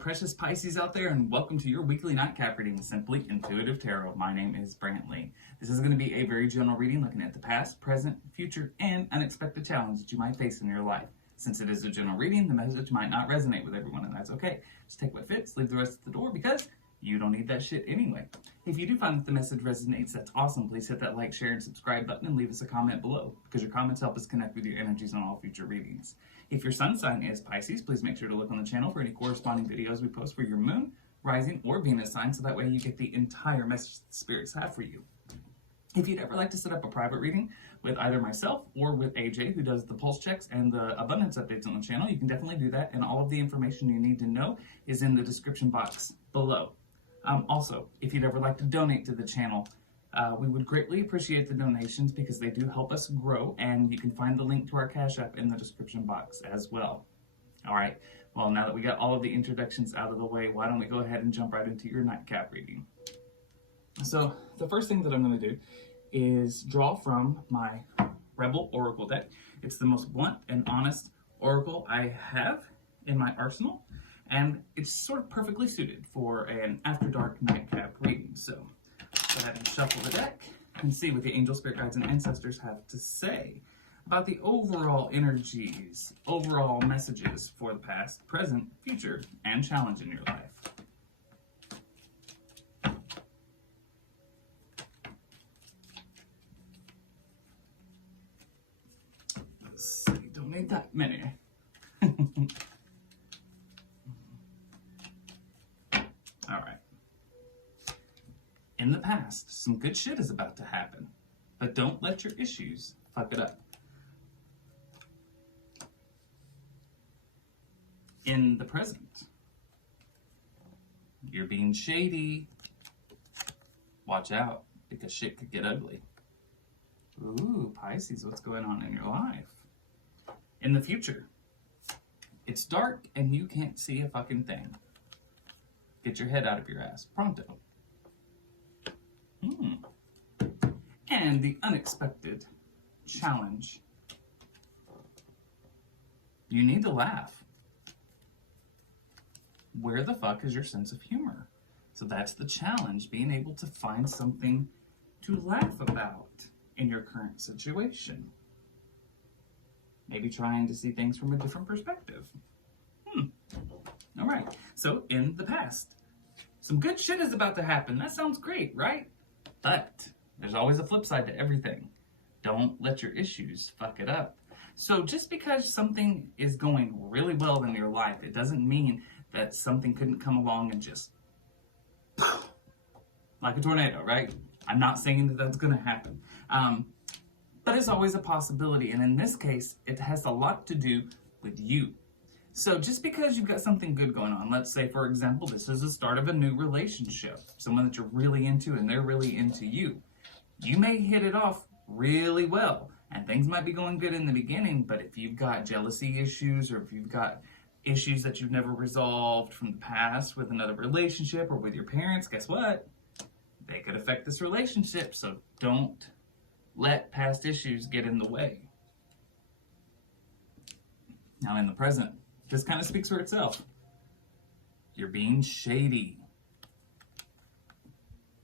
precious Pisces out there, and welcome to your weekly nightcap reading with Simply Intuitive Tarot. My name is Brantley. This is going to be a very general reading looking at the past, present, future, and unexpected challenges that you might face in your life. Since it is a general reading, the message might not resonate with everyone, and that's okay. Just take what fits, leave the rest at the door, because you don't need that shit anyway. If you do find that the message resonates, that's awesome. Please hit that like, share, and subscribe button and leave us a comment below, because your comments help us connect with your energies on all future readings. If your sun sign is Pisces, please make sure to look on the channel for any corresponding videos we post for your moon, rising, or Venus sign, so that way you get the entire message that the spirits have for you. If you'd ever like to set up a private reading with either myself or with AJ, who does the pulse checks and the abundance updates on the channel, you can definitely do that, and all of the information you need to know is in the description box below. Also, if you'd ever like to donate to the channel, we would greatly appreciate the donations because they do help us grow, and you can find the link to our Cash App in the description box as well. All right, well, now that we got all of the introductions out of the way, why don't we go ahead and jump right into your nightcap reading. So the first thing that I'm going to do is draw from my Rebel Oracle deck. It's the most blunt and honest oracle I have in my arsenal, and it's sort of perfectly suited for an after dark nightcap reading. So go ahead and shuffle the deck and see what the angel, spirit guides, and ancestors have to say about the overall energies, overall messages for the past, present, future, and challenge in your life. Let's see, don't need that many. All right. In the past, some good shit is about to happen, but don't let your issues fuck it up. In the present, you're being shady. Watch out, because shit could get ugly. Ooh, Pisces, what's going on in your life? In the future, it's dark and you can't see a fucking thing. Get your head out of your ass, pronto. And the unexpected challenge. You need to laugh. Where the fuck is your sense of humor? So that's the challenge, being able to find something to laugh about in your current situation. Maybe trying to see things from a different perspective. All right, so in the past, some good shit is about to happen. That sounds great, right? But there's always a flip side to everything. Don't let your issues fuck it up. So just because something is going really well in your life, it doesn't mean that something couldn't come along and just like a tornado, right? I'm not saying that that's going to happen. But it's always a possibility. And in this case, it has a lot to do with you. So just because you've got something good going on, let's say, for example, this is the start of a new relationship, someone that you're really into and they're really into you. You may hit it off really well and things might be going good in the beginning, but if you've got jealousy issues or if you've got issues that you've never resolved from the past with another relationship or with your parents, guess what? They could affect this relationship, so don't let past issues get in the way. Now in the present, this kind of speaks for itself. You're being shady.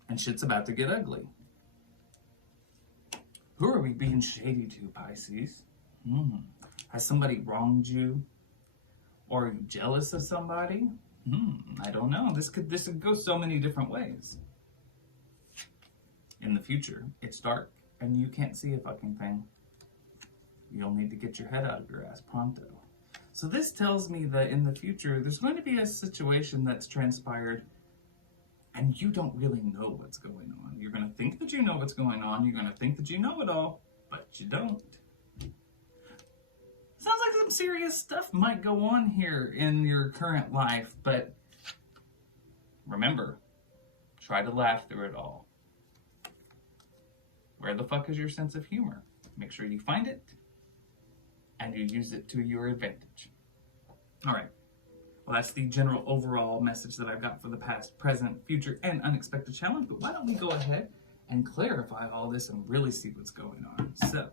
And shit's about to get ugly. Who are we being shady to, Pisces? Has somebody wronged you? Or are you jealous of somebody? I don't know. This could go so many different ways. In the future, it's dark and you can't see a fucking thing. You'll need to get your head out of your ass pronto. So this tells me that in the future, there's going to be a situation that's transpired and you don't really know what's going on. You're going to think that you know what's going on. You're going to think that you know it all, but you don't. Sounds like some serious stuff might go on here in your current life, but remember, try to laugh through it all. Where the fuck is your sense of humor? Make sure you find it and you use it to your advantage. All right. Well, that's the general overall message that I've got for the past, present, future, and unexpected challenge. But why don't we go ahead and clarify all this and really see what's going on? So,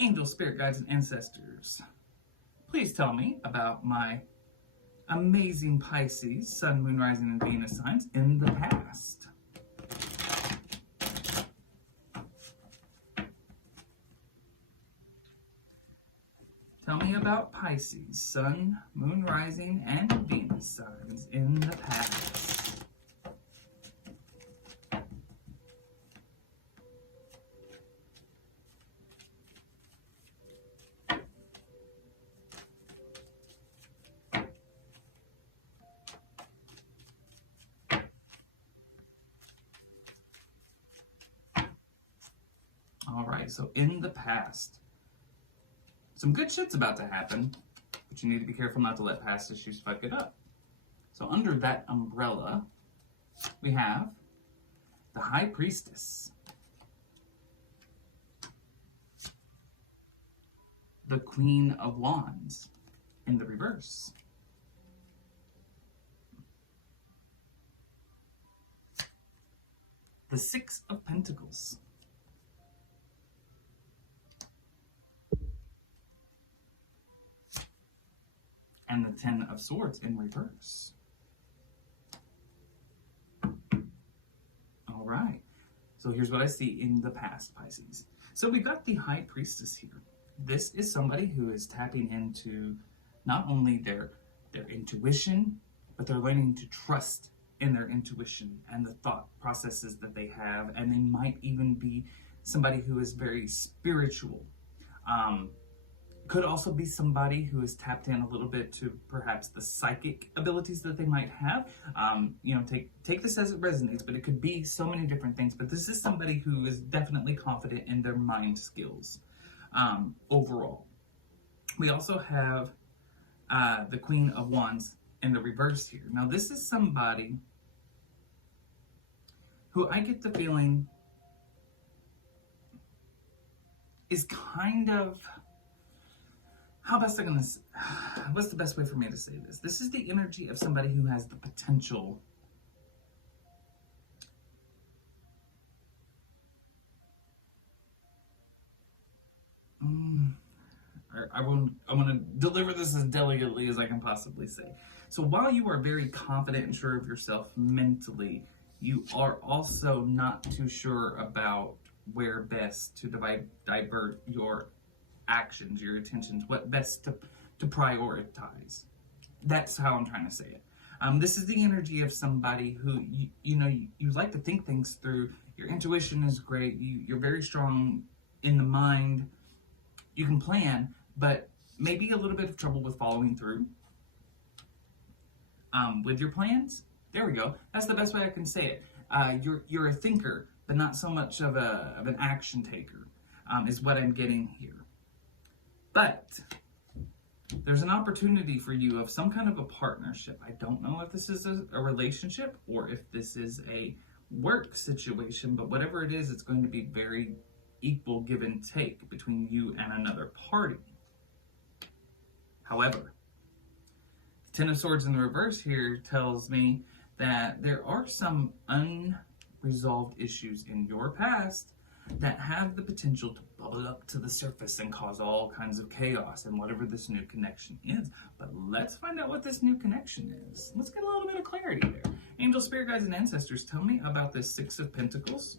angels, spirit guides, and ancestors, please tell me about my amazing Pisces, Sun, Moon, Rising, and Venus signs in the past. Tell me about Pisces, Sun, Moon, Rising, and Venus signs in the past. All right, so in the past, some good shit's about to happen, but you need to be careful not to let past issues fuck it up. So under that umbrella, we have the High Priestess, the Queen of Wands in the reverse, the Six of Pentacles, and the Ten of Swords in reverse. All right, so here's what I see in the past, Pisces. So we got the High Priestess here. This is somebody who is tapping into not only their intuition, but they're learning to trust in their intuition and the thought processes that they have, and they might even be somebody who is very spiritual. Could also be somebody who is tapped in a little bit to perhaps the psychic abilities that they might have. You know, take this as it resonates, but it could be so many different things. But this is somebody who is definitely confident in their mind skills overall. We also have the Queen of Wands in the reverse here. Now, this is somebody who I get the feeling is kind of... what's the best way for me to say this? This is the energy of somebody who has the potential I want to deliver this as delicately as I can possibly say. So while you are very confident and sure of yourself mentally, you are also not too sure about where best to divert your actions, your attentions, what best to prioritize. That's how I'm trying to say it. This is the energy of somebody who, you like to think things through. Your intuition is great. You're very strong in the mind. You can plan, but maybe a little bit of trouble with following through with your plans. There we go. That's the best way I can say it. You're a thinker, but not so much of an action taker, is what I'm getting here. But there's an opportunity for you of some kind of a partnership. I don't know if this is a relationship or if this is a work situation, but whatever it is, it's going to be very equal give and take between you and another party. However, Ten of Swords in the reverse here tells me that there are some unresolved issues in your past that have the potential to bubble up to the surface and cause all kinds of chaos in whatever this new connection is. But let's find out what this new connection is. Let's get a little bit of clarity there. Angel, spirit guides, and ancestors, tell me about this Six of Pentacles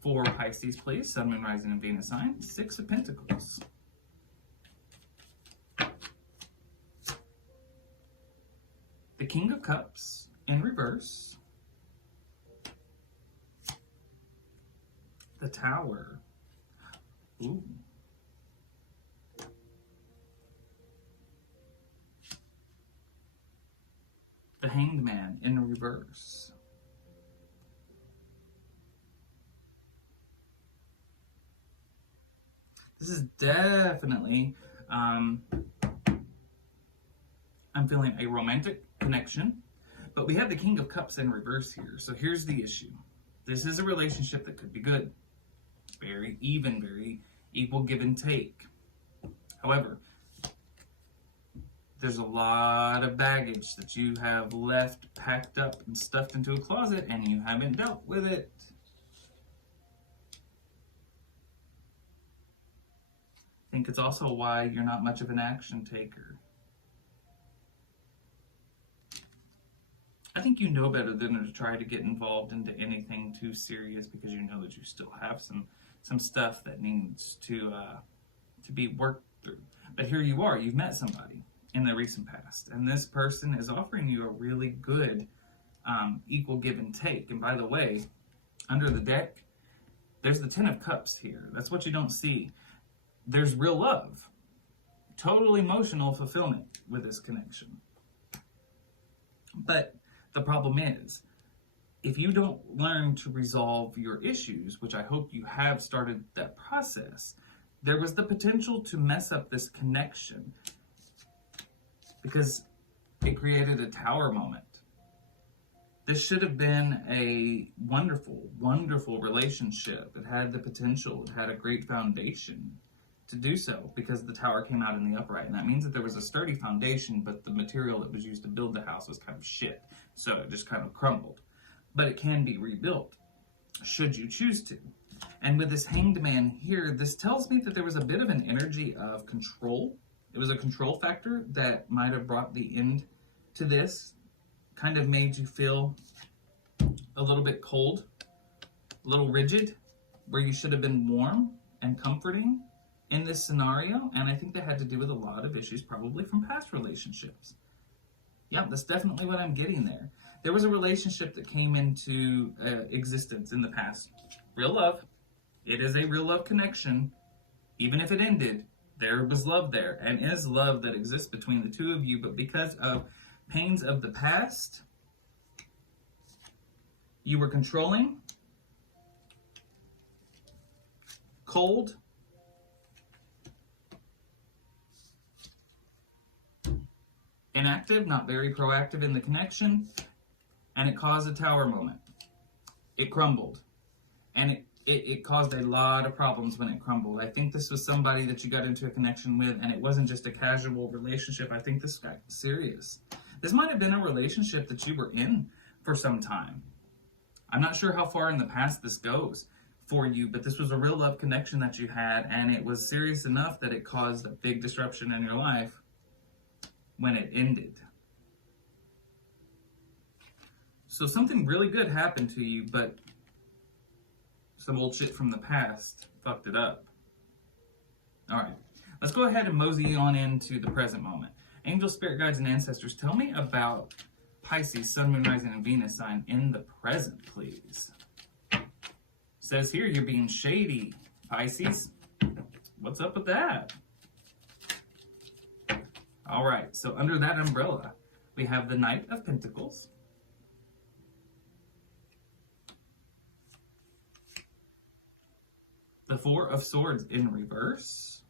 for Pisces, please. Sun, Moon, Rising, and Venus sign. Six of Pentacles. The King of Cups in reverse. The Tower. Ooh. The Hanged Man in reverse. This is definitely, I'm feeling a romantic connection, but we have the King of Cups in reverse here. So here's the issue. This is a relationship that could be good. Very even, very equal give and take. However, there's a lot of baggage that you have left packed up and stuffed into a closet and you haven't dealt with it. I think it's also why you're not much of an action taker. think you know better than to try to get involved into anything too serious, because you know that you still have some stuff that needs to be worked through. But here you are, you've met somebody in the recent past, and this person is offering you a really good equal give and take. And by the way, under the deck, there's the Ten of Cups here. That's what you don't see. There's real love, total emotional fulfillment with this connection. But the problem is, if you don't learn to resolve your issues, which I hope you have started that process, there was the potential to mess up this connection because it created a tower moment. This should have been a wonderful, wonderful relationship. It had the potential, it had a great foundation to do so, because the tower came out in the upright. And that means that there was a sturdy foundation, but the material that was used to build the house was kind of shit. So it just kind of crumbled. But it can be rebuilt, should you choose to. And with this Hanged Man here, this tells me that there was a bit of an energy of control. It was a control factor that might have brought the end to this. Kind of made you feel a little bit cold, a little rigid, where you should have been warm and comforting in this scenario. And I think that had to do with a lot of issues, probably from past relationships. Yeah, that's definitely what I'm getting there. There was a relationship that came into existence in the past. Real love. It is a real love connection. Even if it ended, there was love there, and is love that exists between the two of you. But because of pains of the past, you were controlling, cold, inactive, not very proactive in the connection, and it caused a tower moment. It crumbled, and it caused a lot of problems when it crumbled. I think this was somebody that you got into a connection with, and it wasn't just a casual relationship. I think this got serious. This might have been a relationship that you were in for some time. I'm not sure how far in the past this goes for you, but this was a real love connection that you had, and it was serious enough that it caused a big disruption in your life when it ended. So something really good happened to you, but some old shit from the past fucked it up. All right, let's go ahead and mosey on into the present moment. Angels, spirit guides, and ancestors, tell me about Pisces, Sun, Moon, Rising, and Venus sign in the present, please. Says here you're being shady, Pisces. What's up with that? All right, so under that umbrella, we have the Knight of Pentacles, the Four of Swords in reverse,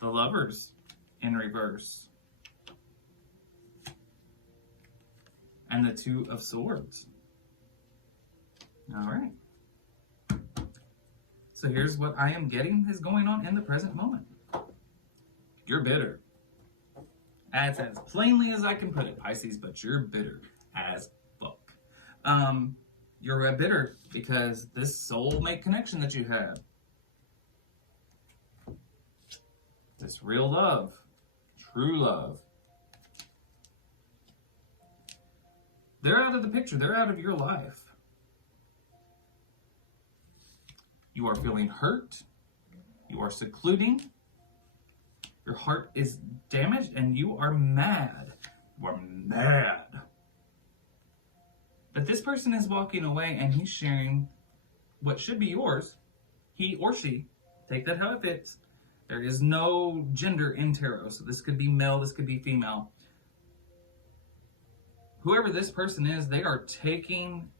the Lovers in reverse, and the Two of Swords. All right. So here's what I am getting is going on in the present moment. You're bitter. As plainly as I can put it, Pisces, but you're bitter as fuck. You're bitter because this soulmate connection that you had, this real love, true love, they're out of the picture. They're out of your life. You are feeling hurt. You are secluding. Your heart is damaged and you are mad. You are mad. But this person is walking away and he's sharing what should be yours. He or she, take that how it fits. There is no gender in tarot, so this could be male, this could be female. Whoever this person is, they are taking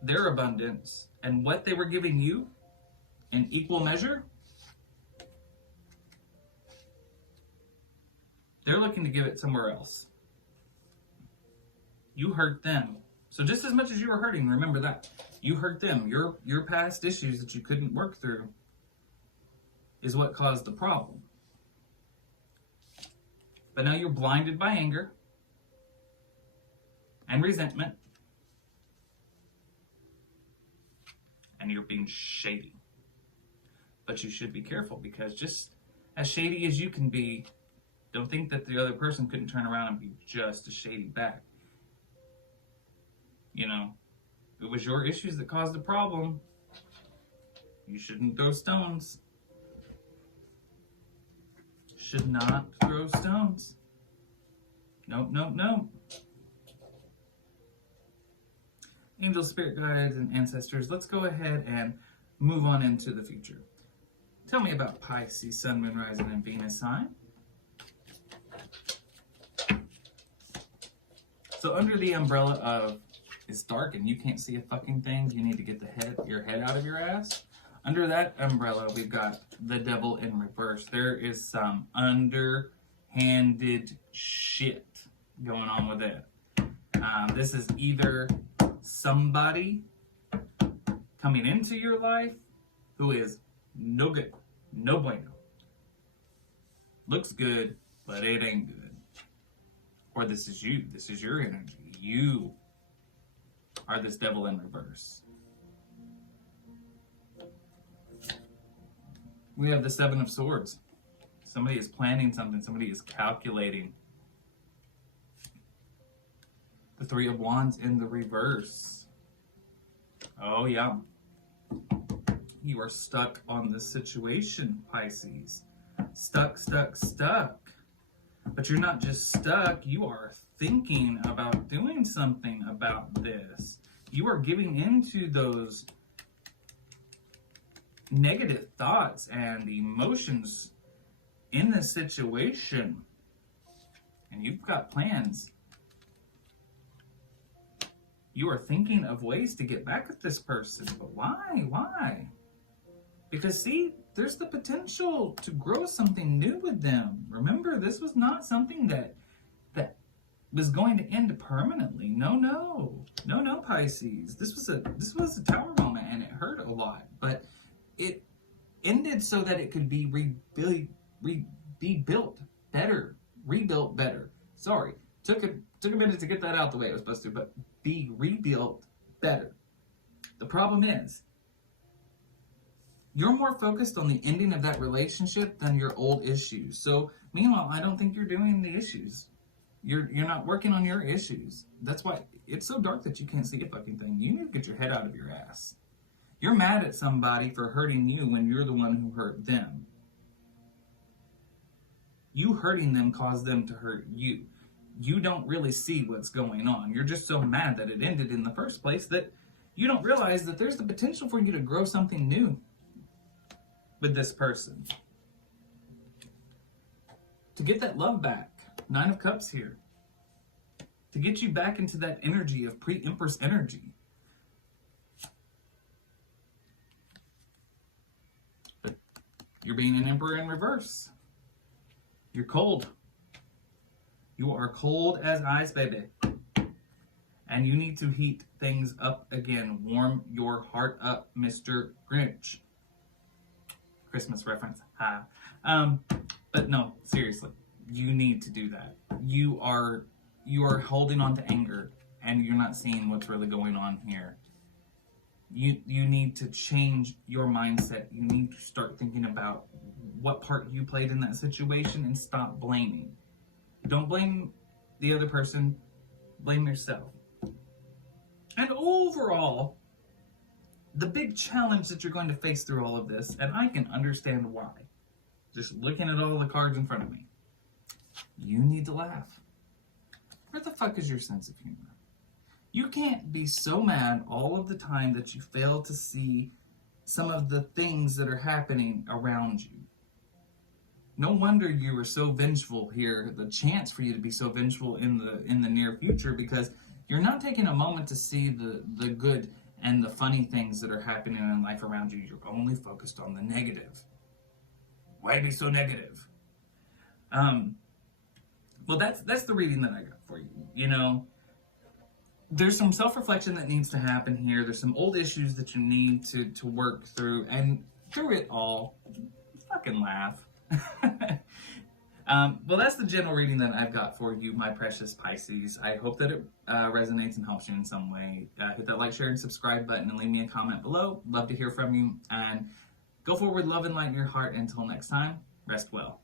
their abundance and what they were giving you in equal measure. They're looking to give it somewhere else. You hurt them. So just as much as you were hurting, remember that. You hurt them. Your past issues that you couldn't work through is what caused the problem. But now you're blinded by anger and resentment. And you're being shady. But you should be careful, because just as shady as you can be, Don't think that the other person couldn't turn around and be just as shady back. You know, if it was your issues that caused the problem, you shouldn't throw stones. Should not throw stones. Nope, nope, nope. Angels, spirit guides, and ancestors, let's go ahead and move on into the future. Tell me about Pisces, Sun, Moon, Rising, and Venus sign. So under the umbrella of it's dark and you can't see a fucking thing, you need to get your head out of your ass. Under that umbrella, we've got the devil in reverse. There is some underhanded shit going on with it. This is either somebody coming into your life who is no good, no bueno. Looks good, but it ain't good. Or this is you. This is your energy. You are this devil in reverse. We have the Seven of Swords. Somebody is planning something. Somebody is calculating. The Three of Wands in the reverse. Oh, yeah. You are stuck on this situation, Pisces. Stuck, stuck, stuck. But you're not just stuck. You are thinking about doing something about this. You are giving into those negative thoughts and emotions in this situation. And you've got plans. You are thinking of ways to get back at this person. But why? Why? Because, see, there's the potential to grow something new with them. Remember, this was not something that was going to end permanently. No, Pisces. This was a tower moment, and it hurt a lot. But it ended so that it could be rebuilt better. Sorry, took a minute to get that out the way it was supposed to, but be rebuilt better. The problem is, you're more focused on the ending of that relationship than your old issues. So, meanwhile, I don't think you're doing the issues. You're not working on your issues. That's why it's so dark that you can't see a fucking thing. You need to get your head out of your ass. You're mad at somebody for hurting you when you're the one who hurt them. You hurting them caused them to hurt you. You don't really see what's going on. You're just so mad that it ended in the first place that you don't realize that there's the potential for you to grow something new with this person. To get that love back. Nine of Cups here. To get you back into that energy of pre-Empress energy. But you're being an Emperor in reverse. You're cold. You are cold as ice, baby. And you need to heat things up again. Warm your heart up, Mr. Grinch. Christmas reference. Ha. But no, seriously. You need to do that. You are holding on to anger and you're not seeing what's really going on here. You need to change your mindset. You need to start thinking about what part you played in that situation and stop blaming. Don't blame the other person, blame yourself. And overall, the big challenge that you're going to face through all of this, and I can understand why, just looking at all the cards in front of me, you need to laugh. Where the fuck is your sense of humor? You can't be so mad all of the time that you fail to see some of the things that are happening around you. No wonder you were so vengeful here, the chance for you to be so vengeful in the near future, because you're not taking a moment to see the good and the funny things that are happening in life around you. You're only focused on the negative. Why be so negative? Well, that's the reading that I got for you. You know, there's some self-reflection that needs to happen here. There's some old issues that you need to work through, and through it all, fucking laugh. Well, that's the general reading that I've got for you, my precious Pisces. I hope that it resonates and helps you in some way. Hit that like, share, and subscribe button, and leave me a comment below. Love to hear from you, and go forward, love and light in your heart. Until next time, rest well.